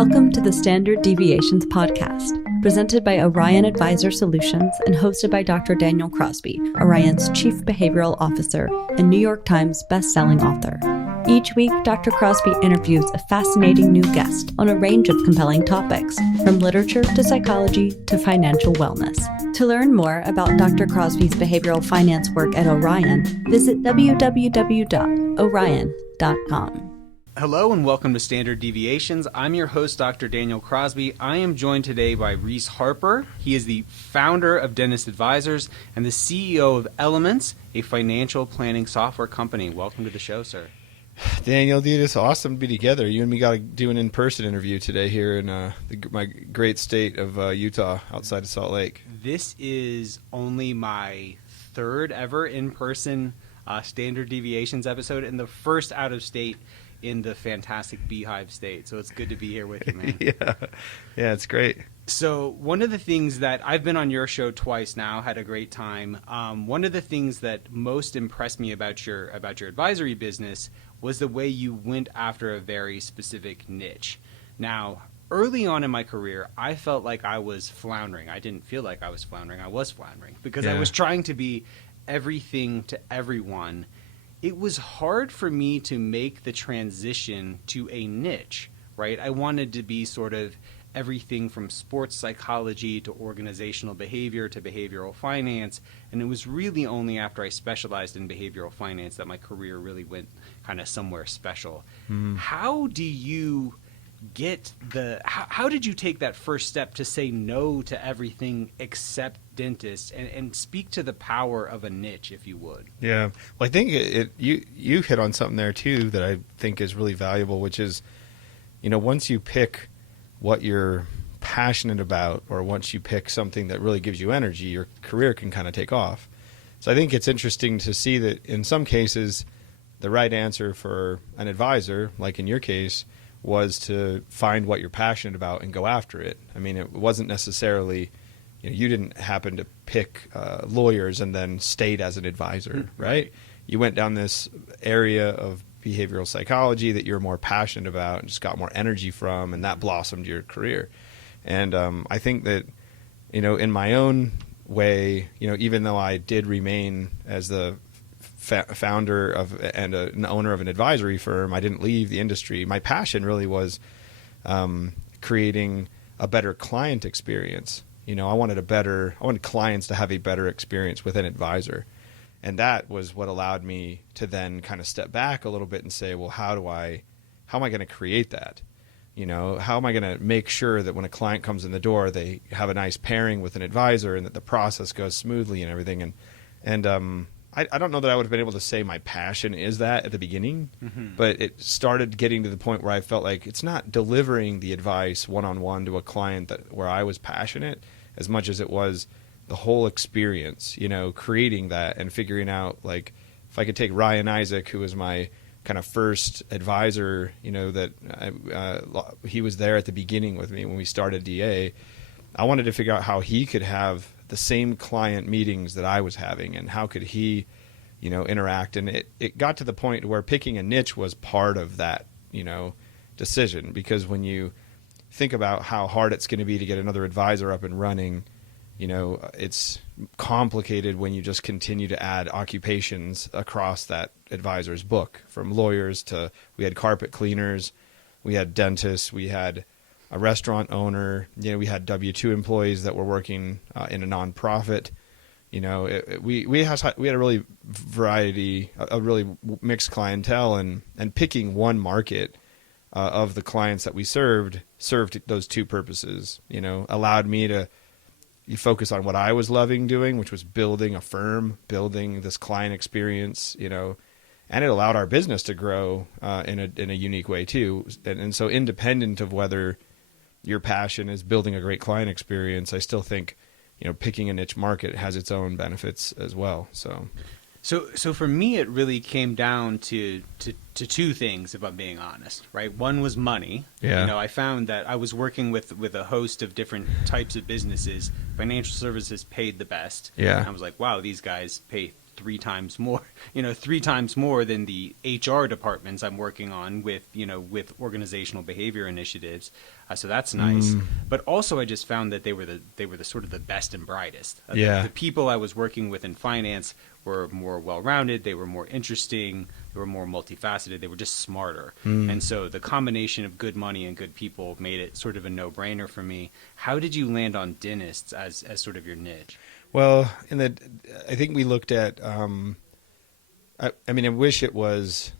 Welcome to the Standard Deviations podcast, presented by Orion Advisor Solutions and hosted by Dr. Daniel Crosby, Orion's Chief Behavioral Officer and New York Times best-selling author. Each week, Dr. Crosby interviews a fascinating new guest on a range of compelling topics, from literature to psychology to financial wellness. To learn more about Dr. Crosby's behavioral finance work at Orion, visit www.orion.com. Hello and welcome to Standard Deviations. I'm your host, Dr. Daniel Crosby. I am joined today by Reese Harper. He is the founder of Dentist Advisors and the CEO of Elements, a financial planning software company. Welcome to the show, sir. Daniel, dude, it's awesome to be together. You and me got to do an in-person interview today here in my great state of Utah, outside of Salt Lake. This is only my third ever in-person Standard Deviations episode and the first out-of-state in the fantastic Beehive State. So it's good to be here with you, man. Yeah, it's great. So one of the things that I've been on your show twice now, had a great time. One of the things that most impressed me about your advisory business was the way you went after a very specific niche. Now, early on in my career, I felt like I was floundering. I didn't feel like I was floundering. I was floundering because I was trying to be everything to everyone. It was hard for me to make the transition to a niche, right? I wanted to be sort of everything from sports psychology to organizational behavior to behavioral finance. And it was really only after I specialized in behavioral finance that my career really went kind of somewhere special. How do you how did you take that first step to say no to everything except dentists and speak to the power of a niche, if you would? Yeah. Well, I think you hit on something there too that I think is really valuable, which is, once you pick what you're passionate about, or once you pick something that really gives you energy, your career can kind of take off. So I think it's interesting to see that in some cases, the right answer for an advisor, like in your case, was to find what you're passionate about and go after it. I mean, it wasn't necessarily, you didn't happen to pick lawyers and then stayed as an advisor, right? You went down this area of behavioral psychology that you're more passionate about and just got more energy from, and that blossomed your career. And I think that, in my own way, even though I did remain as the founder of and an owner of an advisory firm, I didn't leave the industry. My passion really was creating a better client experience. I wanted clients to have a better experience with an advisor. And that was what allowed me to then kind of step back a little bit and say, well, how am I going to create that? How am I going to make sure that when a client comes in the door, they have a nice pairing with an advisor and that the process goes smoothly and everything. And I don't know that I would have been able to say my passion is that at the beginning, but it started getting to the point where I felt like it's not delivering the advice one-on-one to a client where I was passionate as much as it was the whole experience, creating that and figuring out, like, if I could take Ryan Isaac, who was my kind of first advisor, that he was there at the beginning with me when we started DA. I wanted to figure out how he could have the same client meetings that I was having, and how could he, interact. And it got to the point where picking a niche was part of that, decision, because when you think about how hard it's going to be to get another advisor up and running, it's complicated when you just continue to add occupations across that advisor's book, from lawyers to, we had carpet cleaners, we had dentists, we had a restaurant owner, we had W-2 employees that were working in a nonprofit. We had a really variety, a really mixed clientele, and picking one market of the clients that we served those two purposes. Allowed me to focus on what I was loving doing, which was building a firm, building this client experience. And it allowed our business to grow in a unique way too. And so, independent of whether your passion is building a great client experience, I still think, picking a niche market has its own benefits as well. So for me, it really came down to two things, if I'm being honest, right? One was money. Yeah. I found that I was working with a host of different types of businesses. Financial services paid the best. Yeah. And I was like, wow, these guys pay 3 times more, 3 times more than the HR departments I'm working on with, with organizational behavior initiatives. So that's nice. But also I just found that they were the sort of the best and brightest. The people I was working with in finance were more well-rounded. They were more interesting. They were more multifaceted. They were just smarter. And so the combination of good money and good people made it sort of a no-brainer for me. How did you land on dentists as sort of your niche? Well, I think we looked at, I wish it was,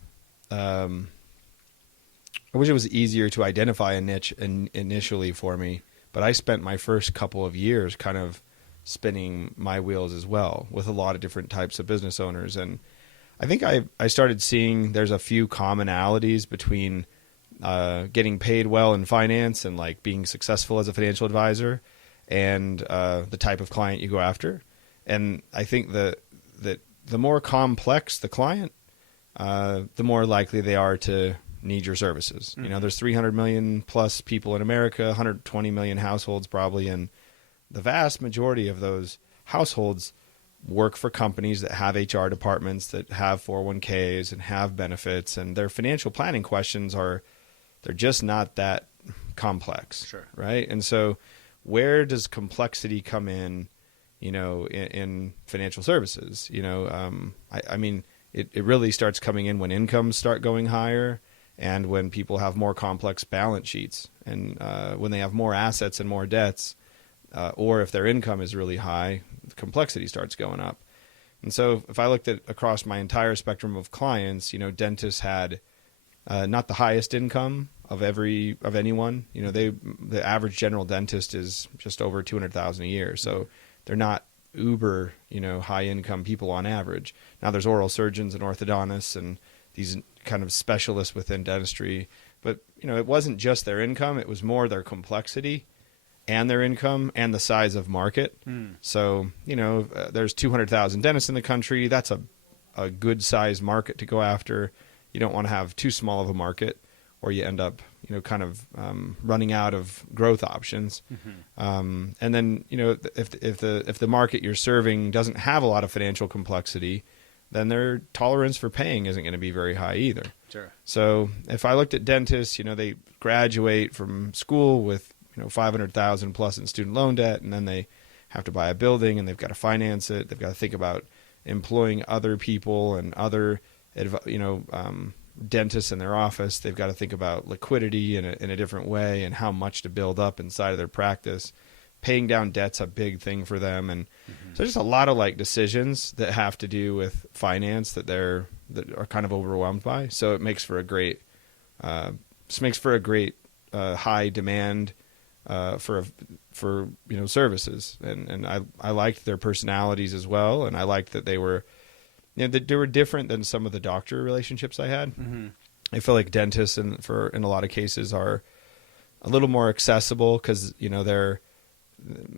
easier to identify a niche initially for me, but I spent my first couple of years kind of spinning my wheels as well with a lot of different types of business owners. And I think I started seeing there's a few commonalities between getting paid well in finance and like being successful as a financial advisor and the type of client you go after. And I think that the more complex the client, the more likely they are to need your services. There's 300 million plus people in America, 120 million households probably, and the vast majority of those households work for companies that have HR departments, that have 401ks and have benefits, and their financial planning questions they're just not that complex. Sure. Right? And so where does complexity come in, in financial services? It really starts coming in when incomes start going higher and when people have more complex balance sheets and when they have more assets and more debts, or if their income is really high, the complexity starts going up. And so if I looked at across my entire spectrum of clients, dentists had not the highest income of anyone. The average general dentist is just over $200,000 a year. So they're not uber, high income people on average. Now there's oral surgeons and orthodontists and these kind of specialists within dentistry, but it wasn't just their income. It was more their complexity and their income and the size of market. So, there's 200,000 dentists in the country. That's a good size market to go after. You don't want to have too small of a market or you end up, kind of running out of growth options. And then, if the market you're serving doesn't have a lot of financial complexity, then their tolerance for paying isn't going to be very high either. Sure. So if I looked at dentists, they graduate from school with, 500,000 plus in student loan debt, and then they have to buy a building and they've got to finance it. They've got to think about employing other people and other, dentists in their office. They've got to think about liquidity in a different way and how much to build up inside of their practice. Paying down debt's a big thing for them. And so just a lot of like decisions that have to do with finance that are kind of overwhelmed by. So it makes for a great, high demand for services. And I liked their personalities as well. And I liked that they were, they were different than some of the doctor relationships I had. I feel like dentists in a lot of cases are a little more accessible because,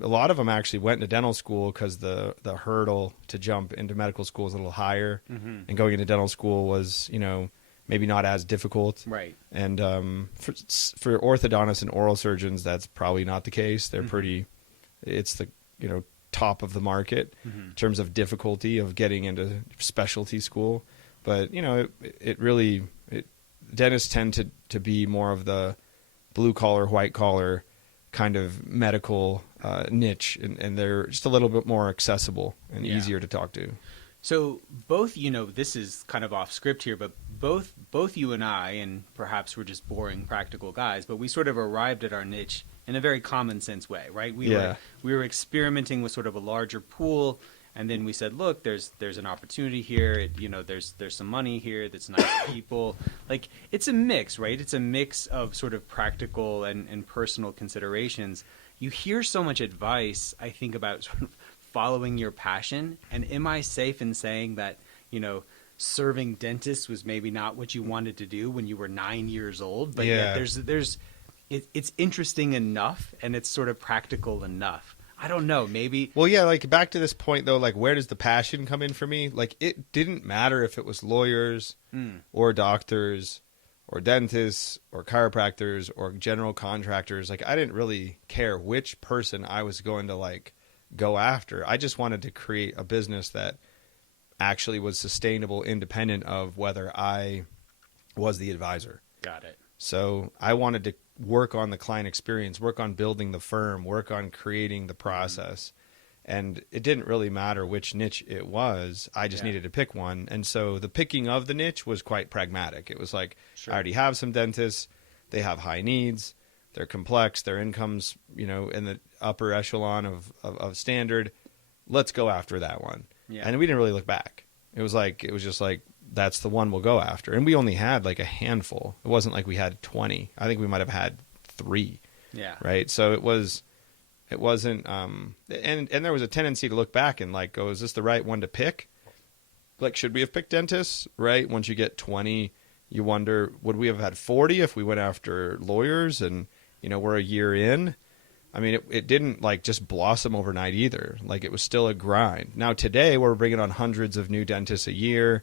a lot of them actually went into dental school because the hurdle to jump into medical school is a little higher, and going into dental school was, maybe not as difficult. Right. And for orthodontists and oral surgeons, that's probably not the case. They're it's the, top of the market in terms of difficulty of getting into specialty school. But, dentists tend to be more of the blue collar, white collar kind of medical niche, and they're just a little bit more accessible and easier to talk to. So both, this is kind of off script here, but both you and I, and perhaps we're just boring practical guys, but we sort of arrived at our niche in a very common sense way, right? We were experimenting with sort of a larger pool, and then we said, look, there's an opportunity here. There's some money here. That's nice people. Like, it's a mix, right? It's a mix of sort of practical and personal considerations. You hear so much advice, I think, about sort of following your passion. And am I safe in saying that, serving dentists was maybe not what you wanted to do when you were 9 years old? But yet it's interesting enough, and it's sort of practical enough. I don't know, maybe. Well, yeah, like back to this point though, like where does the passion come in for me? Like it didn't matter if it was lawyers or doctors or dentists or chiropractors or general contractors. Like I didn't really care which person I was going to like go after. I just wanted to create a business that actually was sustainable independent of whether I was the advisor. Got it. So I wanted to work on the client experience, work on building the firm, work on creating the process. And it didn't really matter which niche it was. I just needed to pick one. And so the picking of the niche was quite pragmatic. It was like, I already have some dentists. They have high needs. They're complex. Their income's, in the upper echelon of standard. Let's go after that one. Yeah. And we didn't really look back. It was just like, that's the one we'll go after. And we only had like a handful. It wasn't like we had 20. I think we might have had 3. Yeah. Right. So it wasn't, and there was a tendency to look back and like, go, is this the right one to pick? Like, should we have picked dentists? Right. Once you get 20, you wonder, would we have had 40 if we went after lawyers and, we're a year in? I mean, it didn't like just blossom overnight either. Like, it was still a grind. Now today we're bringing on hundreds of new dentists a year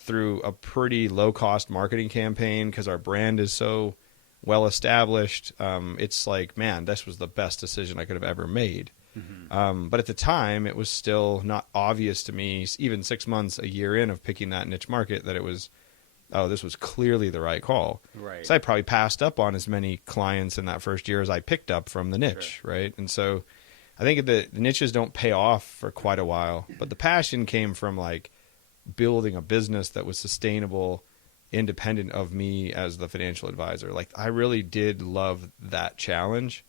through a pretty low cost marketing campaign because our brand is so well established. It's like, man, this was the best decision I could have ever made. But at the time, it was still not obvious to me, even 6 months, a year in of picking that niche market, that it was, this was clearly the right call. Right. So I probably passed up on as many clients in that first year as I picked up from the niche, right? And so I think the niches don't pay off for quite a while, but the passion came from like building a business that was sustainable, independent of me as the financial advisor. Like, I really did love that challenge,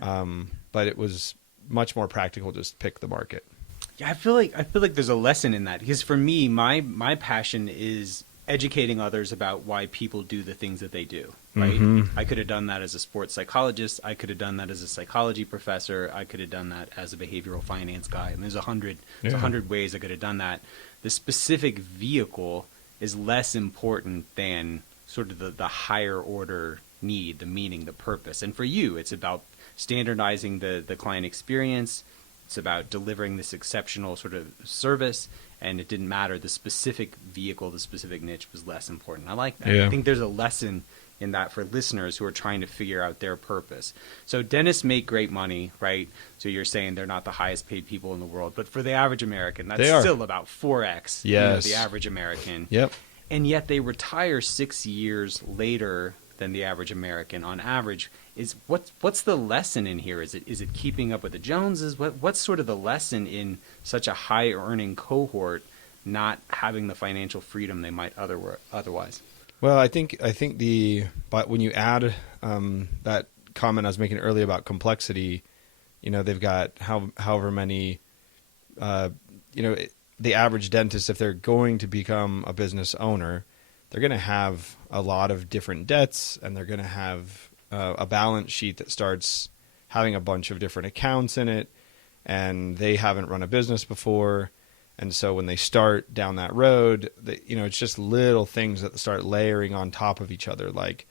but it was much more practical to just pick the market. Yeah, I feel like there's a lesson in that, because for me, my passion is educating others about why people do the things that they do, right? I could have done that as a sports psychologist. I could have done that as a psychology professor. I could have done that as a behavioral finance guy. And there's 100 ways I could have done that. The specific vehicle is less important than sort of the higher order need, the meaning, the purpose. And for you, it's about standardizing the client experience. It's about delivering this exceptional sort of service. And it didn't matter. The specific vehicle, the specific niche was less important. I like that. Yeah. I think there's a lesson in that for listeners who are trying to figure out their purpose. So dentists make great money, right? So you're saying they're not the highest paid people in the world, but for the average American, that's still about 4x the average American. Yep. And yet they retire 6 years later than the average American on average. What's the lesson in here? Is it keeping up with the Joneses? What's sort of the lesson in such a high earning cohort not having the financial freedom they might otherwise? Well, I think but when you add that comment I was making earlier about complexity, they've got however many, the average dentist, if they're going to become a business owner, they're going to have a lot of different debts, and they're going to have a balance sheet that starts having a bunch of different accounts in it, and they haven't run a business before. And so when they start down that road, it's just little things that start layering on top of each other, like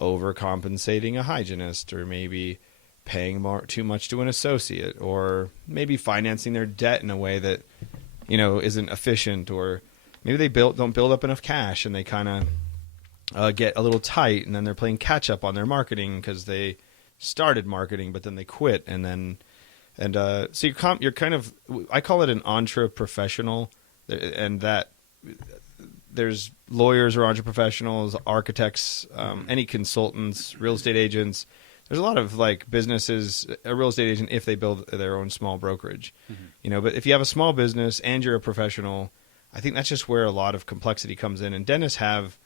overcompensating a hygienist, or maybe paying too much to an associate, or maybe financing their debt in a way that, isn't efficient, or maybe they don't build up enough cash and they kind of get a little tight, and then they're playing catch up on their marketing because they started marketing, but then they quit. So you're kind of, I call it an entre-professional, and that there's lawyers or entre-professionals, architects, any consultants, real estate agents. There's a lot of like businesses, a real estate agent, if they build their own small brokerage, but if you have a small business and you're a professional, I think that's just where a lot of complexity comes in. And dentists have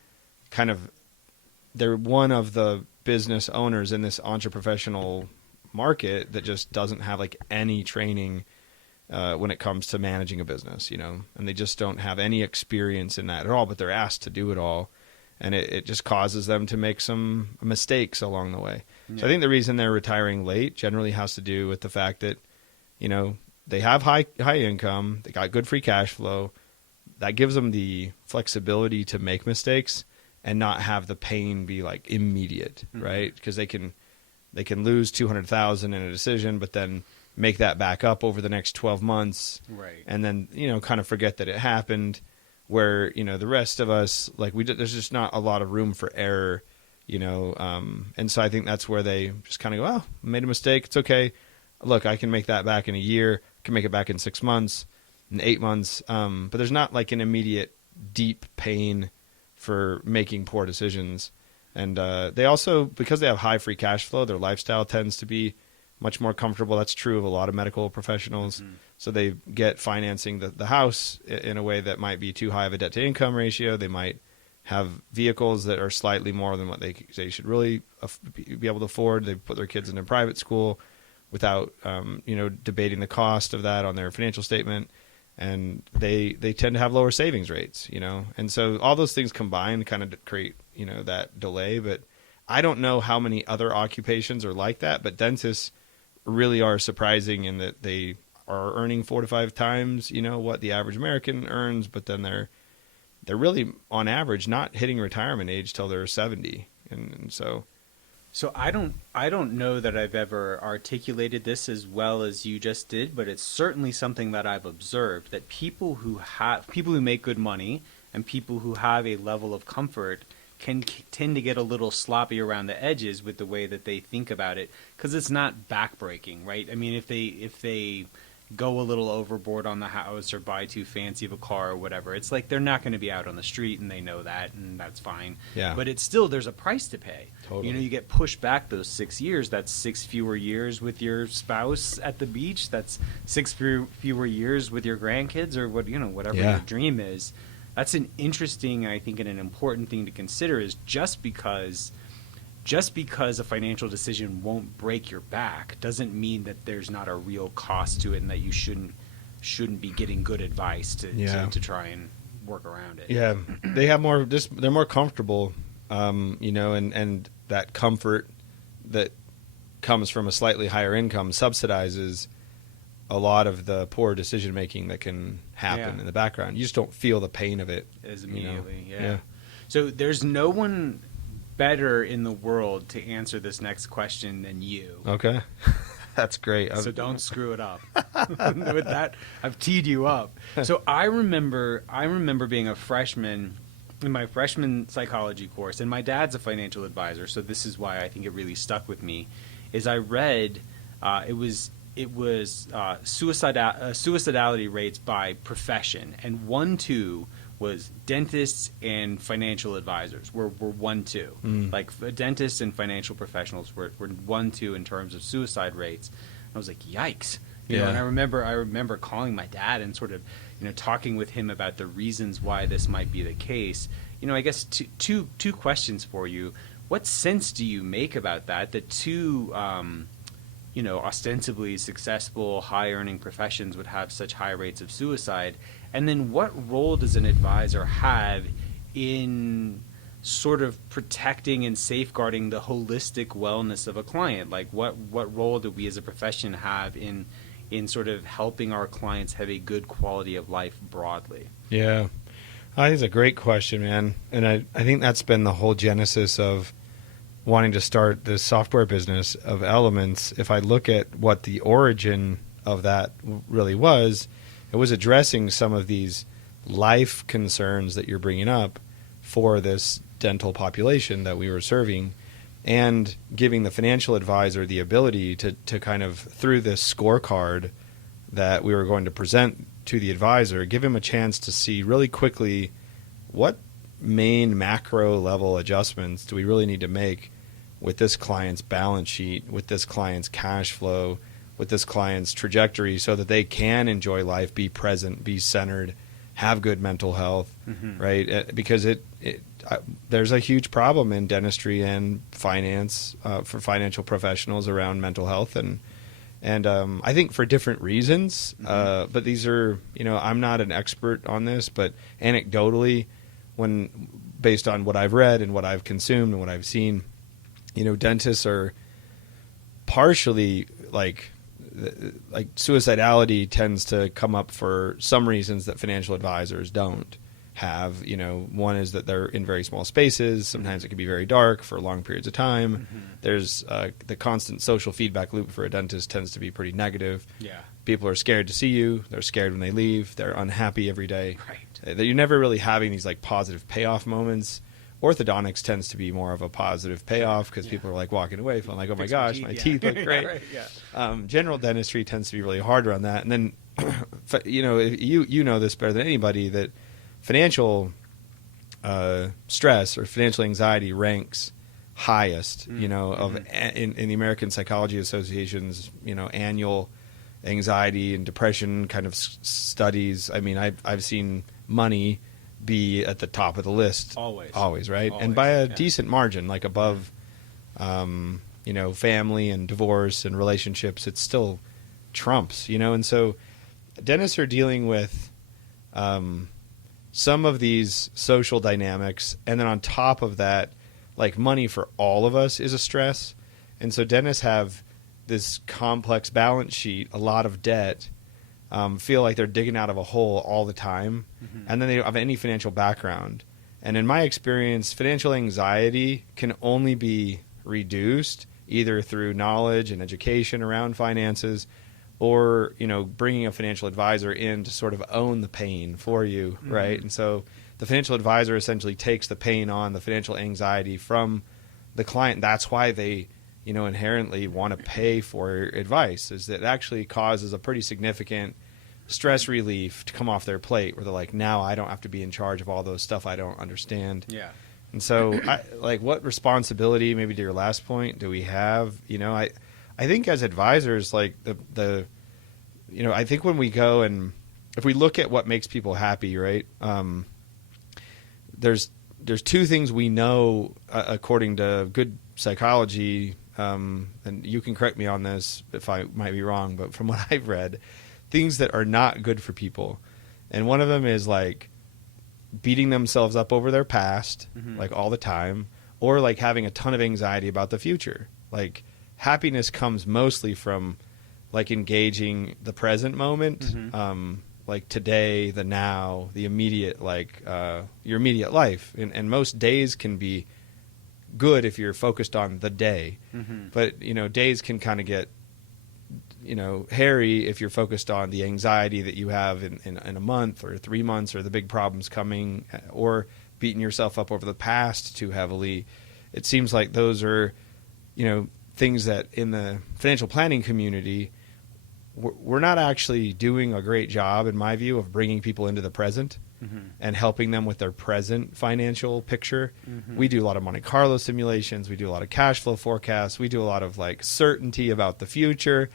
they're one of the business owners in this entre-professional market that just doesn't have like any training when it comes to managing a business, and they just don't have any experience in that at all, but they're asked to do it all. And it just causes them to make some mistakes along the way. Yeah. So I think the reason they're retiring late generally has to do with the fact that, they have high income, they got good free cash flow. That gives them the flexibility to make mistakes and not have the pain be like immediate, right? Because they can lose $200,000 in a decision, but then make that back up over the next 12 months, right? And then kind of forget that it happened. Where the rest of us, like there's just not a lot of room for error, and so I think that's where they just kind of go, I made a mistake, it's okay. Look, I can make that back in a year, can make it back in 6 months. in 8 months. But there's not like an immediate deep pain for making poor decisions. And they also, because they have high free cash flow, their lifestyle tends to be much more comfortable. That's true of a lot of medical professionals. Mm-hmm. So they get financing the house in a way that might be too high of a debt to income ratio. They might have vehicles that are slightly more than what they should really be able to afford. They put their kids in a private school without debating the cost of that on their financial statement. And they tend to have lower savings rates, and so all those things combined kind of create, that delay. But I don't know how many other occupations are like that, but dentists really are surprising in that they are earning 4 to 5 times, what the average American earns, but then they're really on average not hitting retirement age till they're 70. And so I don't know that I've ever articulated this as well as you just did, but it's certainly something that I've observed, that people who make good money and people who have a level of comfort can tend to get a little sloppy around the edges with the way that they think about it, because it's not backbreaking, right? I mean, if they go a little overboard on the house or buy too fancy of a car or whatever, it's like they're not going to be out on the street, and they know that, and that's fine. Yeah. But it's still, there's a price to pay. Totally. You get pushed back those 6 years. That's 6 fewer years with your spouse at the beach. That's 6 fewer years with your grandkids, or whatever your dream is. That's an interesting, I think, and an important thing to consider, is just because a financial decision won't break your back doesn't mean that there's not a real cost to it, and that you shouldn't be getting good advice to try and work around it. Yeah, they have more. They're more comfortable, and that comfort that comes from a slightly higher income subsidizes a lot of the poor decision making that can happen in the background. You just don't feel the pain of it as immediately. Yeah. So there's no one better in the world to answer this next question than you. Okay. That's great. So don't screw it up. With that, I've teed you up. So I remember being a freshman in my freshman psychology course, and my dad's a financial advisor, so this is why I think it really stuck with me, is I read it was suicidality rates by profession, and 1-2 was dentists and financial advisors were 1-2. Like dentists and financial professionals were 1-2 in terms of suicide rates. And I was like, yikes. And I remember calling my dad and sort of, talking with him about the reasons why this might be the case. I guess two questions for you. What sense do you make about that? The two ostensibly successful, high-earning professions would have such high rates of suicide. And then what role does an advisor have in sort of protecting and safeguarding the holistic wellness of a client? Like what role do we as a profession have in sort of helping our clients have a good quality of life broadly? Yeah, I think it's a great question, man. And I think that's been the whole genesis of wanting to start this software business of Elements. If I look at what the origin of that really was, it was addressing some of these life concerns that you're bringing up for this dental population that we were serving, and giving the financial advisor the ability to kind of, through this scorecard that we were going to present to the advisor, give him a chance to see really quickly what main macro level adjustments do we really need to make with this client's balance sheet, with this client's cash flow, with this client's trajectory, so that they can enjoy life, be present, be centered, have good mental health, right? Because there's a huge problem in dentistry and finance for financial professionals around mental health, and I think for different reasons. But these are, I'm not an expert on this, but anecdotally, based on what I've read and what I've consumed and what I've seen, dentists are partially like suicidality tends to come up for some reasons that financial advisors don't have. One is that they're in very small spaces. Sometimes it can be very dark for long periods of time. There's the constant social feedback loop for a dentist tends to be pretty negative. Yeah. People are scared to see you. They're scared when they leave. They're unhappy every day. Right. You're never really having these like positive payoff moments. Orthodontics tends to be more of a positive payoff because people are like walking away feeling like, oh my gosh, my teeth look great. General dentistry tends to be really hard around that. And then you know this better than anybody, that financial stress or financial anxiety ranks highest, of in the American Psychology Association's, annual anxiety and depression kind of studies. I mean, I've seen money be at the top of the list. Always, right? Always, and by a decent margin, like above, family and divorce and relationships, it still trumps, and so dentists are dealing with some of these social dynamics, and then on top of that, like money for all of us is a stress. And so dentists have this complex balance sheet, a lot of debt, feel like they're digging out of a hole all the time, and then they don't have any financial background. And in my experience, financial anxiety can only be reduced either through knowledge and education around finances, or bringing a financial advisor in to sort of own the pain for you, right? And so the financial advisor essentially takes the pain on, the financial anxiety from the client. That's why they inherently want to pay for advice, is that it actually causes a pretty significant stress relief to come off their plate, where they're like, now I don't have to be in charge of all those stuff I don't understand. Yeah. And so what responsibility, maybe to your last point, do we have? I think as advisors, like I think when we go and if we look at what makes people happy, right? There's two things we know, according to good psychology, and you can correct me on this if I might be wrong, but from what I've read, things that are not good for people. And one of them is like beating themselves up over their past, like all the time, or like having a ton of anxiety about the future. Like happiness comes mostly from like engaging the present moment, like today, the now, the immediate, like your immediate life. And most days can be good if you're focused on the day. But, days can kind of get, hairy if you're focused on the anxiety that you have in a month or 3 months, or the big problems coming, or beating yourself up over the past too heavily. It seems like those are, things that in the financial planning community, we're not actually doing a great job, in my view, of bringing people into the present and helping them with their present financial picture. We do a lot of Monte Carlo simulations. We do a lot of cash flow forecasts. We do a lot of like certainty about the future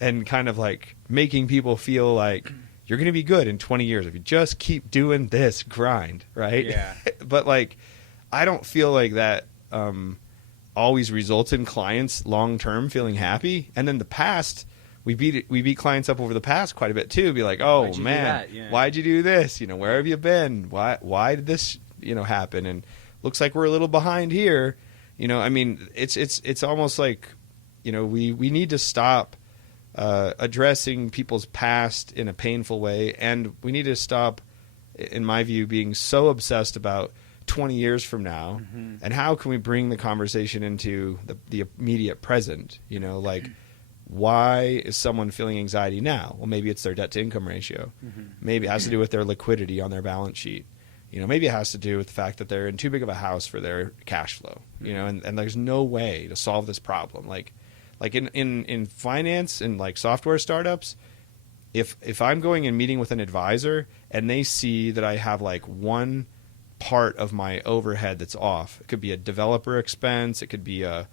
and kind of like making people feel like you're going to be good in 20 years if you just keep doing this grind, right? Yeah. But like, I don't feel like that always results in clients long-term feeling happy. And then the past, we beat clients up over the past quite a bit too. Be like, oh man, why'd you do this? Where have you been? Why did this, happen? And looks like we're a little behind here. I mean, it's almost like, we need to stop addressing people's past in a painful way, and we need to stop, in my view, being so obsessed about 20 years from now, and how can we bring the conversation into the immediate present? Like, why is someone feeling anxiety now? Well, maybe it's their debt to income ratio. Maybe it has to do with their liquidity on their balance sheet. Maybe it has to do with the fact that they're in too big of a house for their cash flow. And there's no way to solve this problem. Like in finance and like software startups, if I'm going and meeting with an advisor and they see that I have like one part of my overhead that's off, it could be a developer expense, it could be a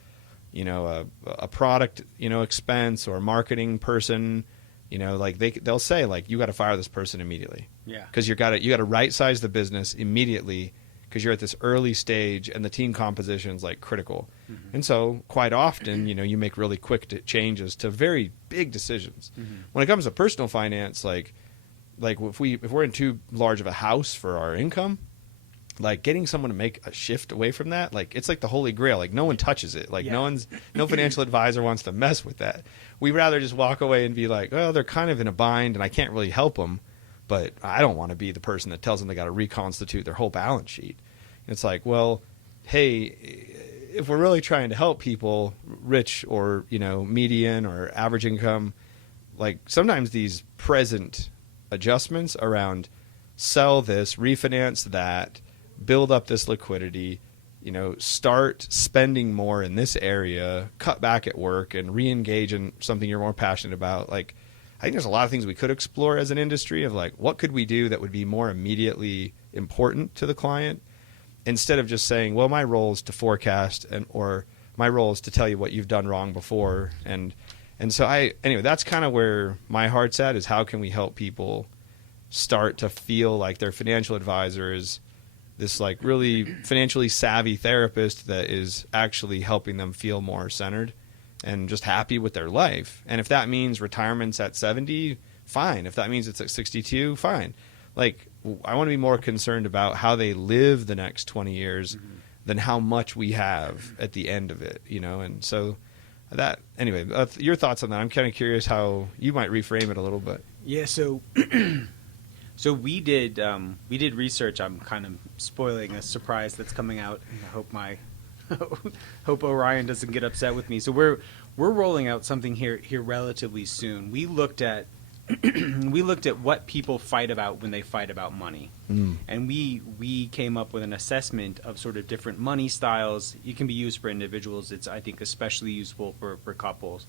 product, expense, or a marketing person, like they'll say like, you got to fire this person immediately. Yeah. Cause you got to right size the business immediately, cause you're at this early stage and the team composition is like critical. And so quite often, you make really quick changes to very big decisions. When it comes to personal finance, like if we're in too large of a house for our income, like getting someone to make a shift away from that, like it's like the holy grail. Like no one touches it. Like no financial advisor wants to mess with that. We'd rather just walk away and be like, well, they're kind of in a bind and I can't really help them, but I don't want to be the person that tells them they got to reconstitute their whole balance sheet. It's like, well, hey, if we're really trying to help people, rich or, median or average income, like sometimes these present adjustments around sell this, refinance that, build up this liquidity, start spending more in this area, cut back at work and re-engage in something you're more passionate about. Like, I think there's a lot of things we could explore as an industry of like, what could we do that would be more immediately important to the client, instead of just saying, well, my role is to forecast or my role is to tell you what you've done wrong before. And so anyway, that's kind of where my heart's at, is how can we help people start to feel like their financial advisor is this like really financially savvy therapist that is actually helping them feel more centered and just happy with their life. And if that means retirement's at 70, fine. If that means it's at 62, fine. Like, I want to be more concerned about how they live the next 20 years than how much we have at the end of it, you know? And so that, anyway, your thoughts on that. I'm kind of curious how you might reframe it a little bit. Yeah, so so we did research. I'm kind of spoiling a surprise that's coming out. I hope Orion doesn't get upset with me. So we're rolling out something here relatively soon. We looked at what people fight about when they fight about money. And we came up with an assessment of sort of different money styles. It can be used for individuals. It's, I think, especially useful for couples.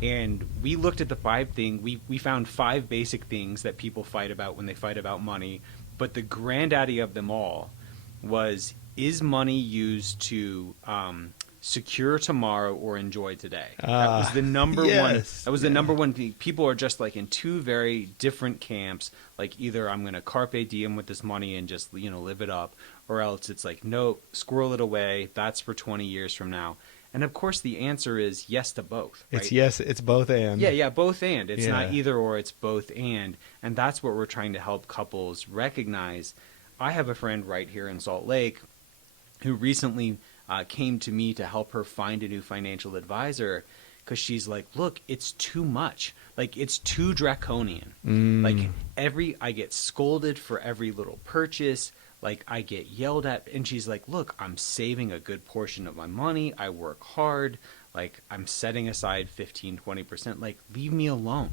And we looked at we found 5 basic things that people fight about when they fight about money. But the granddaddy of them all was, is money used to secure tomorrow or enjoy today? That was the number one. That was the number one thing. People are just like in 2 very different camps. Like, either I'm going to carpe diem with this money and just, live it up, or else it's like, no, squirrel it away. That's for 20 years from now. And of course, the answer is yes to both. Right? It's yes, it's both and. Yeah, both and. It's not either or, it's both and. And that's what we're trying to help couples recognize. I have a friend right here in Salt Lake who recently came to me to help her find a new financial advisor, because she's like, look, it's too much. Like, it's too draconian. Like, I get scolded for every little purchase. Like, I get yelled at. And she's like, look, I'm saving a good portion of my money. I work hard. Like, I'm setting aside 15, 20%. Like, leave me alone,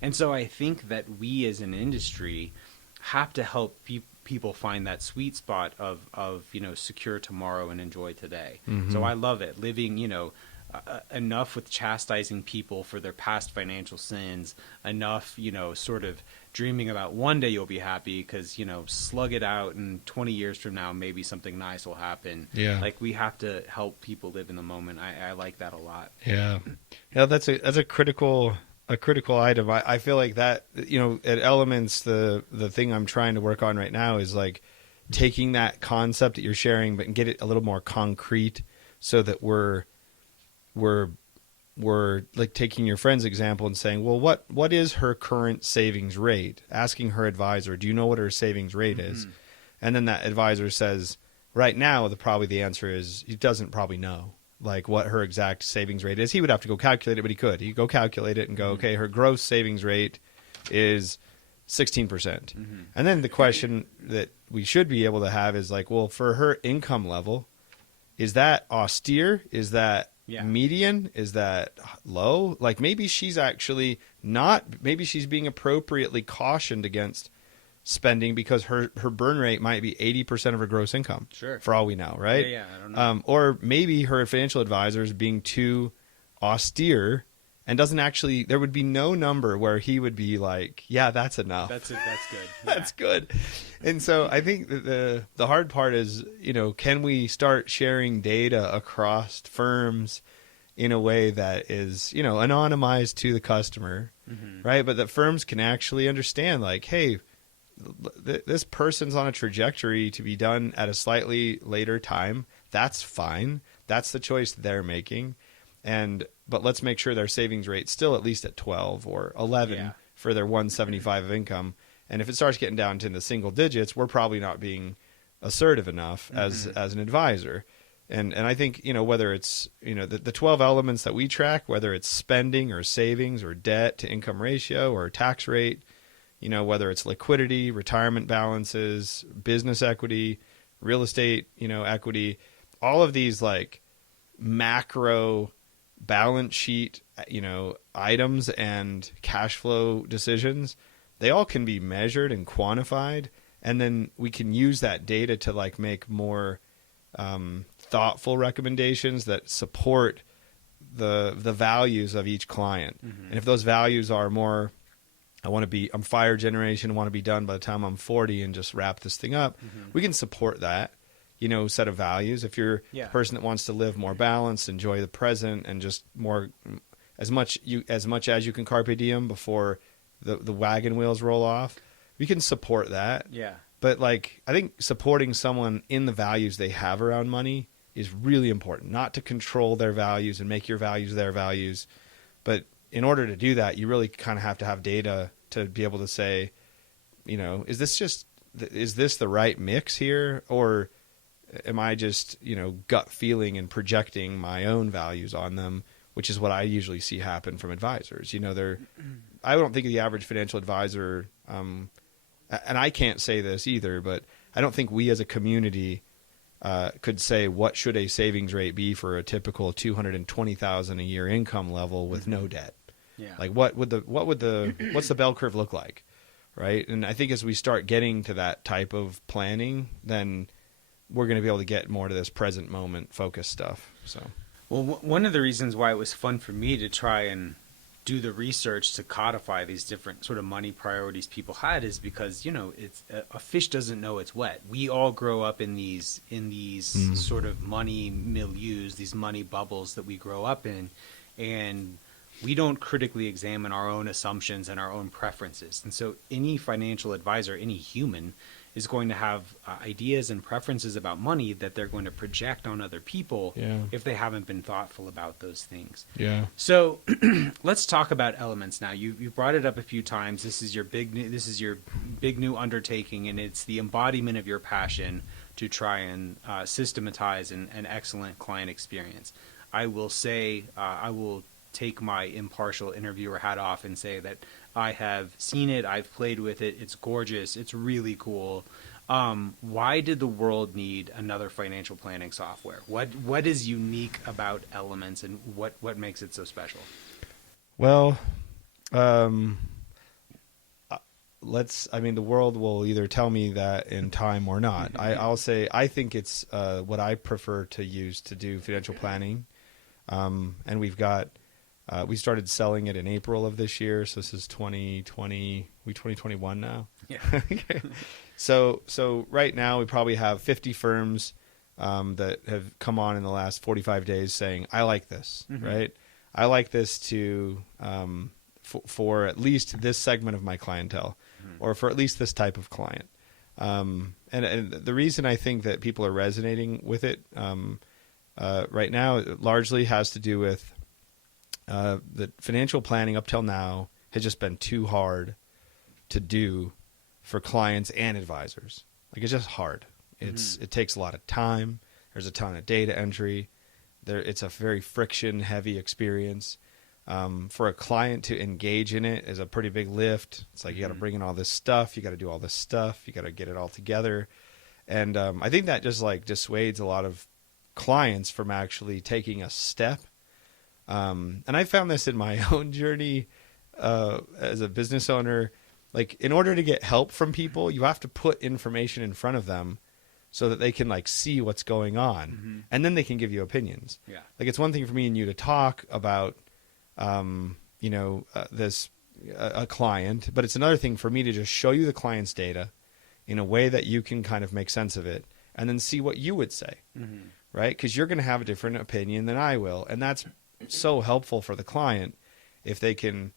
And so I think that we as an industry have to help people find that sweet spot of secure tomorrow and enjoy today. So I love it. Living, enough with chastising people for their past financial sins, enough, sort of dreaming about one day you'll be happy because, slug it out, and 20 years from now, maybe something nice will happen. Yeah. Like, we have to help people live in the moment. I like that a lot. Yeah. Yeah. That's a critical item. I feel like that, at Elements, the thing I'm trying to work on right now is like taking that concept that you're sharing, but get it a little more concrete, so that we're like taking your friend's example and saying, well, what is her current savings rate? Asking her advisor, do you know what her savings rate is? And then that advisor says, right now, probably the answer is he doesn't probably know, like, what her exact savings rate is. He would have to go calculate it, but he could. He'd go calculate it and go, okay, her gross savings rate is 16%. And then the question that we should be able to have is like, well, for her income level, is that austere? Is that median? Is that low? Like, maybe she's actually not, maybe she's being appropriately cautioned against spending because her burn rate might be 80% of her gross income. Sure. For all we know, right? Yeah, I don't know. Or maybe her financial advisor is being too austere and doesn't actually, there would be no number where he would be like, yeah, that's enough. That's good. Yeah. That's good. And so I think that the hard part is, can we start sharing data across firms in a way that is, anonymized to the customer, right? But that firms can actually understand, like, hey, this person's on a trajectory to be done at a slightly later time. That's fine. That's the choice they're making. But let's make sure their savings rate's still at least at 12 or 11 for their 175 of income. And if it starts getting down to the single digits, we're probably not being assertive enough as an advisor. And I think, whether it's, the 12 elements that we track, whether it's spending or savings or debt to income ratio or tax rate, whether it's liquidity, retirement balances, business equity, real estate, equity, all of these like macro balance sheet, items and cash flow decisions, they all can be measured and quantified. And then we can use that data to like make more thoughtful recommendations that support the values of each client. And if those values are more, I'm fire generation, want to be done by the time I'm 40 and just wrap this thing up, we can support that, set of values. If you're the person that wants to live more balanced, enjoy the present, and just more, as much as you can carpe diem before the wagon wheels roll off, we can support that. Yeah. But I think supporting someone in the values they have around money is really important. Not to control their values and make your values their values, but in order to do that, you really kind of have to have data to be able to say, is this the right mix here, or am I just gut feeling and projecting my own values on them, which is what I usually see happen from advisors. I don't think the average financial advisor, and I can't say this either, but I don't think we as a community could say what should a savings rate be for a typical $220,000 a year income level with no debt. Yeah. What's the bell curve look like, right? And I think as we start getting to that type of planning, then we're going to be able to get more to this present moment focused stuff. So, well, one of the reasons why it was fun for me to try and do the research to codify these different sort of money priorities people had is because it's a fish doesn't know it's wet. We all grow up in these sort of money milieus, these money bubbles that we grow up in, and we don't critically examine our own assumptions and our own preferences. And so any financial advisor, any human, is going to have ideas and preferences about money that they're going to project on other people if they haven't been thoughtful about those things. Yeah. So let's talk about Elements now. You brought it up a few times. This is your big new undertaking, and it's the embodiment of your passion to try and systematize an excellent client experience. I will say I will take my impartial interviewer hat off and say that I have seen it, I've played with it, it's gorgeous, it's really cool. Why did the world need another financial planning software? What is unique about Elements, and what makes it so special? Well, the world will either tell me that in time or not. I'll say I think it's what I prefer to use to do financial planning. And we started selling it in April of this year. So this is 2020, 2021 now. Yeah. Okay. So right now we probably have 50 firms, that have come on in the last 45 days saying, I like this, right? I like this for at least this segment of my clientele, or for at least this type of client. And the reason I think that people are resonating with it, right now, it largely has to do with the financial planning up till now has just been too hard to do for clients and advisors. It's just hard. It takes a lot of time. There's a ton of data entry. It's a very friction heavy experience. For a client to engage in it is a pretty big lift. It's you got to bring in all this stuff. You got to do all this stuff. You got to get it all together. And I think that just dissuades a lot of clients from actually taking a step. And I found this in my own journey as a business owner. In order to get help from people, you have to put information in front of them so that they can see what's going on, and then they can give you opinions. Yeah. It's one thing for me and you to talk about, this a client, but it's another thing for me to just show you the client's data in a way that you can kind of make sense of it, and then see what you would say, right? Because you're going to have a different opinion than I will, and that's so helpful for the client if they can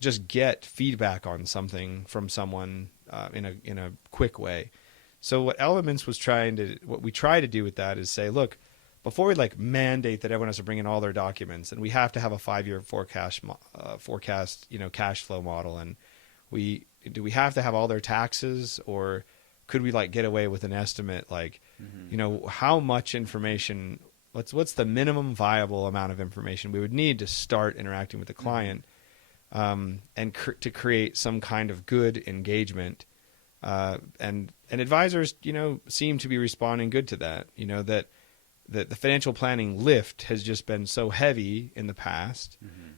just get feedback on something from someone in a quick way. So what Elements what we try to do with that is say, look, before we mandate that everyone has to bring in all their documents, and we have to have a 5-year forecast, cash flow model, and do we have to have all their taxes, or could we get away with an estimate how much information? What's the minimum viable amount of information we would need to start interacting with the client, and to create some kind of good engagement, and advisors seem to be responding good to that. That the financial planning lift has just been so heavy in the past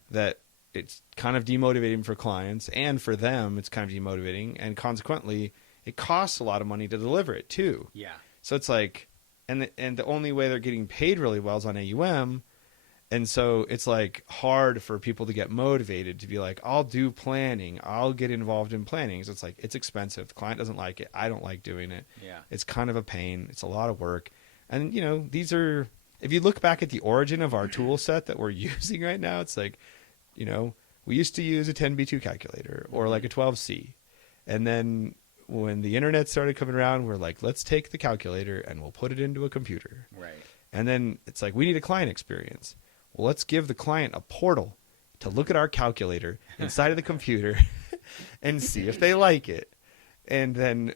that it's kind of demotivating for clients, and for them it's kind of demotivating, and consequently it costs a lot of money to deliver it too. Yeah. So it's and the only way they're getting paid really well is on AUM, And so it's like hard for people to get motivated to be like, I'll do planning. I'll get involved in planning. So it's like, it's expensive. The client doesn't like it. I don't like doing it. Yeah. It's kind of a pain. It's a lot of work. And, you know, these are, if you look back at the origin of our tool set that we're using right now, it's like, you know, we used to use a 10B2 calculator or like a 12C. And then when the internet started coming around, we're like, let's take the calculator and we'll put it into a computer. Right. And then it's like, we need a client experience. Well, let's give the client a portal to look at our calculator inside of the computer and see if they like it. And then